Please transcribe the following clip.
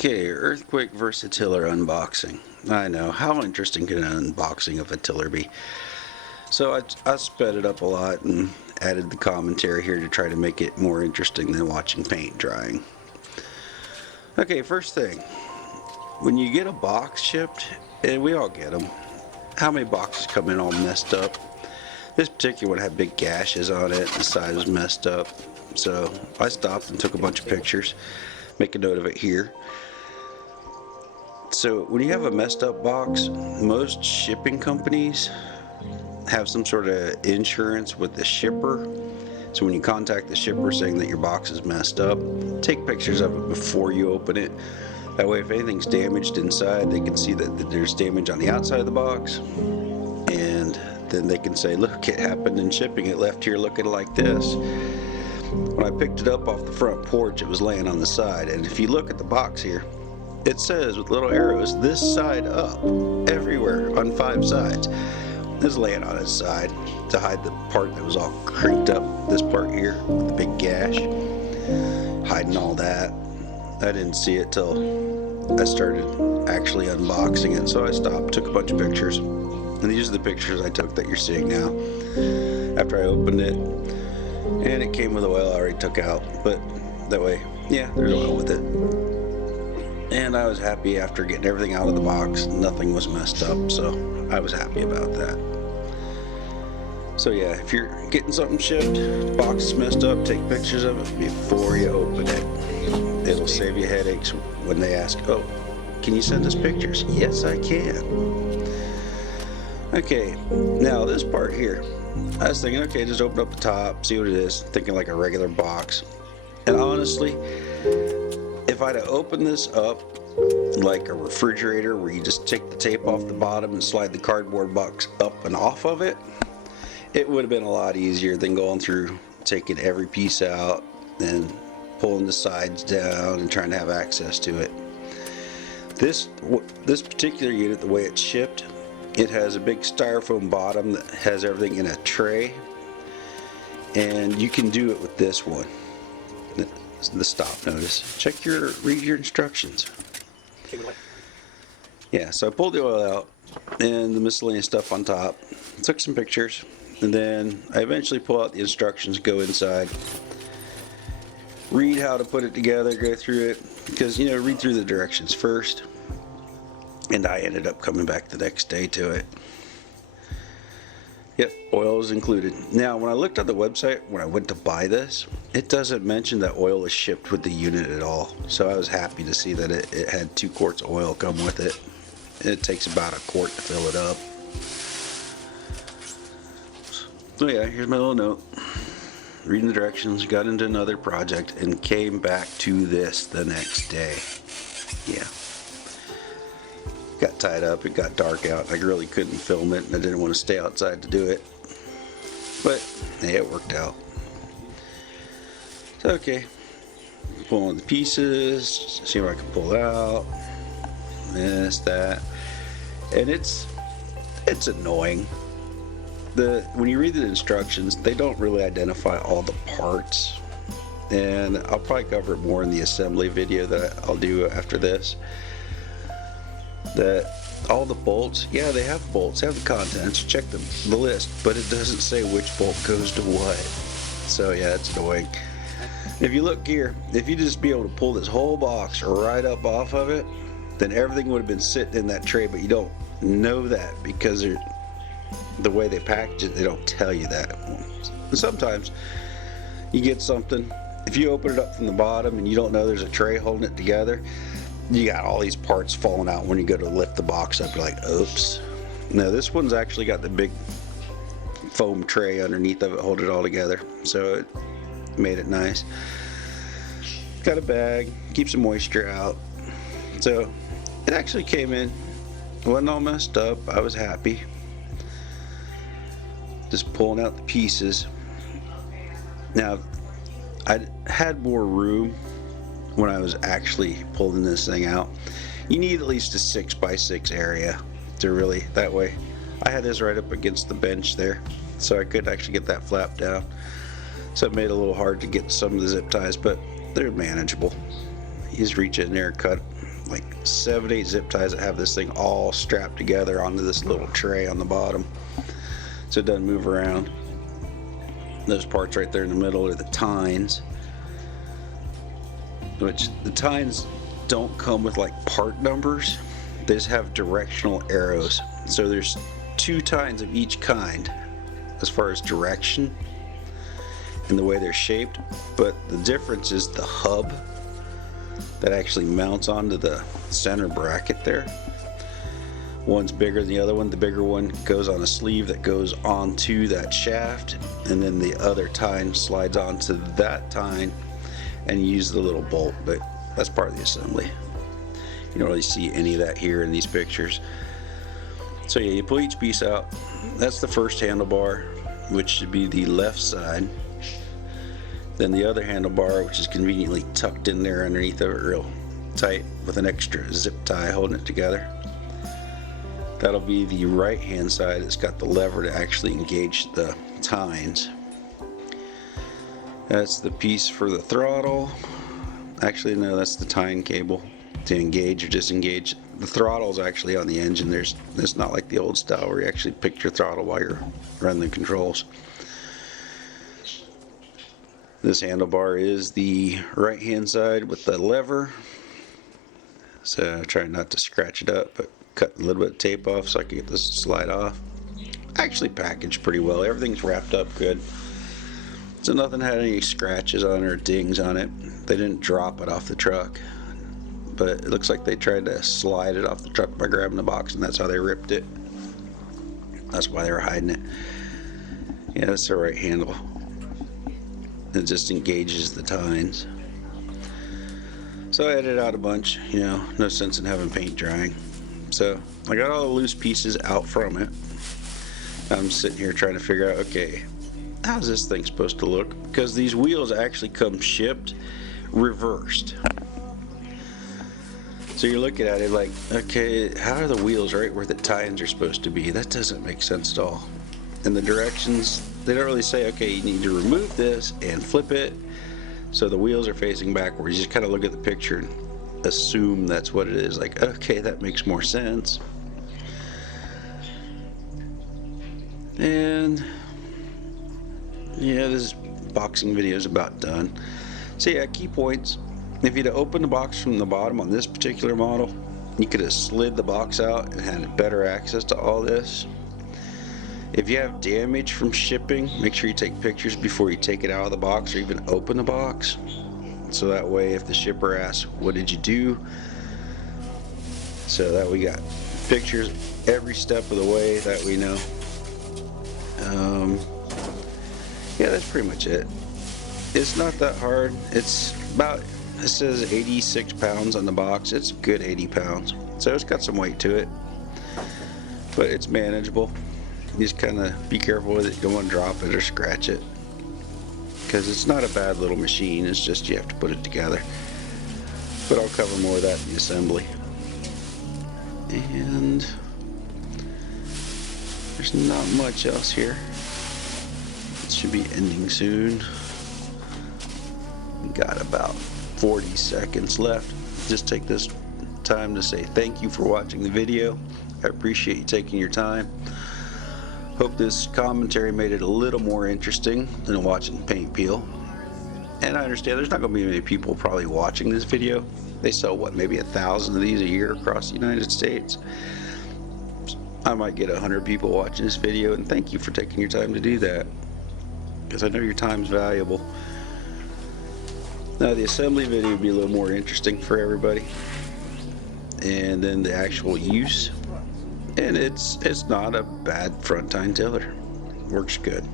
Okay, earthquake versus tiller unboxing. I know, how interesting can an unboxing of a tiller be? So I sped it up a lot and added the commentary here to try to make it more interesting than watching paint drying. Okay, first thing, when you get a box shipped, and we all get them, how many boxes come in all messed up? This particular one had big gashes on it, the side was messed up. So I stopped and took a bunch of pictures, make a note of it here. So when you have a messed up box, most shipping companies have some sort of insurance with the shipper. So when you contact the shipper saying that your box is messed up, take pictures of it before you open it. That way if anything's damaged inside, they can see that there's damage on the outside of the box. And then they can say, look, it happened in shipping. It left here looking like this. When I picked it up off the front porch, it was laying on the side. And if you look at the box here, it says with little arrows, this side up, everywhere on 5 sides. It's laying on its side to hide the part that was all crinked up, this part here, with the big gash, hiding all that. I didn't see it till I started actually unboxing it, so I stopped, took a bunch of pictures, and these are the pictures I took that you're seeing now. After I opened it, and it came with oil I already took out, but that way, yeah, there's oil with it. And I was happy after getting everything out of the box. Nothing was messed up, so I was happy about that. So yeah, if you're getting something shipped, the box is messed up, take pictures of it before you open it. It'll save you headaches when they ask, oh, can you send us pictures? Yes, I can. Okay, now this part here, I was thinking, okay, just open up the top, see what it is, thinking like a regular box. And honestly, if I'd have opened this up like a refrigerator where you just take the tape off the bottom and slide the cardboard box up and off of it, it would have been a lot easier than going through taking every piece out and pulling the sides down and trying to have access to it. This particular unit, the way it's shipped, it has a big styrofoam bottom that has everything in a tray, and you can do it with this one. The stop notice. Read your instructions. Yeah, so I pulled the oil out and the miscellaneous stuff on top, took some pictures, and then I eventually pull out the instructions, go inside, read how to put it together, go through it, because read through the directions first, and I ended up coming back the next day to it. Yep, oil is included. Now, when I looked at the website, when I went to buy this, it doesn't mention that oil is shipped with the unit at all. So I was happy to see that it had 2 quarts of oil come with it. It takes about a quart to fill it up. So yeah, here's my little note. Reading the directions, got into another project, and came back to this the next day. Yeah. Got tied up, it got dark out, I really couldn't film it, and I didn't want to stay outside to do it. But, hey, it worked out. So, okay. Pulling the pieces, see what I can pull out. This, that. And it's annoying. When you read the instructions, they don't really identify all the parts. And I'll probably cover it more in the assembly video that I'll do after this. That all the bolts, yeah, they have bolts, they have the contents, check the list, but it doesn't say which bolt goes to what. So yeah, it's annoying. If you look here, if you just be able to pull this whole box right up off of it, then everything would have been sitting in that tray, but you don't know that because the way they package it, they don't tell you that. And sometimes you get something, if you open it up from the bottom and you don't know there's a tray holding it together, you got all these parts falling out when you go to lift the box up. You're like, oops. Now this one's actually got the big foam tray underneath of it, hold it all together, so it made it nice. Got a bag, keeps the moisture out. So it actually came in, wasn't all messed up. I was happy. Just pulling out the pieces. Now I had more room when I was actually pulling this thing out. You need at least a 6x6 area to really, that way. I had this right up against the bench there, so I could actually get that flap down. So it made it a little hard to get some of the zip ties, but they're manageable. You just reach in there, cut like 7-8 zip ties that have this thing all strapped together onto this little tray on the bottom, so it doesn't move around. Those parts right there in the middle are the tines, which the tines don't come with like part numbers. They just have directional arrows. So there's 2 tines of each kind as far as direction and the way they're shaped, but the difference is the hub that actually mounts onto the center bracket there. One's bigger than the other one. The bigger one goes on a sleeve that goes onto that shaft, and then the other tine slides onto that tine, and you use the little bolt, but that's part of the assembly. You don't really see any of that here in these pictures. So yeah, you pull each piece out. That's the first handlebar, which should be the left side. Then the other handlebar, which is conveniently tucked in there underneath of it real tight with an extra zip tie holding it together. That'll be the right hand side. It's got the lever to actually engage the tines. That's the piece for the throttle. Actually, no, that's the tine cable to engage or disengage. The throttle is actually on the engine. It's not like the old style where you actually pick your throttle while you're running the controls. This handlebar is the right hand side with the lever. So I try not to scratch it up, but cut a little bit of tape off so I can get this to slide off. Actually packaged pretty well. Everything's wrapped up good. So nothing had any scratches on it or dings on it. They didn't drop it off the truck, but it looks like they tried to slide it off the truck by grabbing the box, and that's how they ripped it. That's why they were hiding it. Yeah, that's the right handle. It just engages the tines. So I edited out a bunch, you know, no sense in having paint drying. So I got all the loose pieces out from it. I'm sitting here trying to figure out, okay, how's this thing supposed to look? Because these wheels actually come shipped reversed. So you're looking at it like, okay, how are the wheels right where the tines are supposed to be? That doesn't make sense at all. And the directions, they don't really say, okay, you need to remove this and flip it so the wheels are facing backwards. You just kind of look at the picture and assume that's what it is. Like, okay, that makes more sense. And yeah, this boxing video is about done. So yeah, key points. If you'd have opened the box from the bottom on this particular model, you could have slid the box out and had better access to all this. If you have damage from shipping, make sure you take pictures before you take it out of the box or even open the box. So that way if the shipper asks, what did you do? So that we got pictures every step of the way that we know. Yeah, that's pretty much it. It's not that hard. It's about, it says 86 pounds on the box. It's a good 80 pounds. So it's got some weight to it, but it's manageable. You just kind of be careful with it. You don't want to drop it or scratch it, because it's not a bad little machine. It's just you have to put it together. But I'll cover more of that in the assembly. And there's not much else here. It should be ending soon. We got about 40 seconds left. Just take this time to say thank you for watching the video. I appreciate you taking your time. Hope this commentary made it a little more interesting than watching paint peel. And I understand there's not going to be many people probably watching this video. They sell, what, maybe 1,000 of these a year across the United States. I might get 100 people watching this video, and thank you for taking your time to do that, because I know your time's valuable. Now the assembly video would be a little more interesting for everybody, and then the actual use. And it's not a bad front tine tiller. Works good.